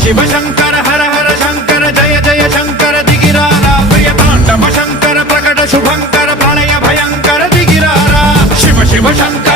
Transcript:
शिव शंकर हर हर शंकर जय जय शंकर दिगिरारा प्रिय तांडव शंकर प्रकट शुभंकर प्रलय भयंकर दिगिरारा शिव शिव शंकर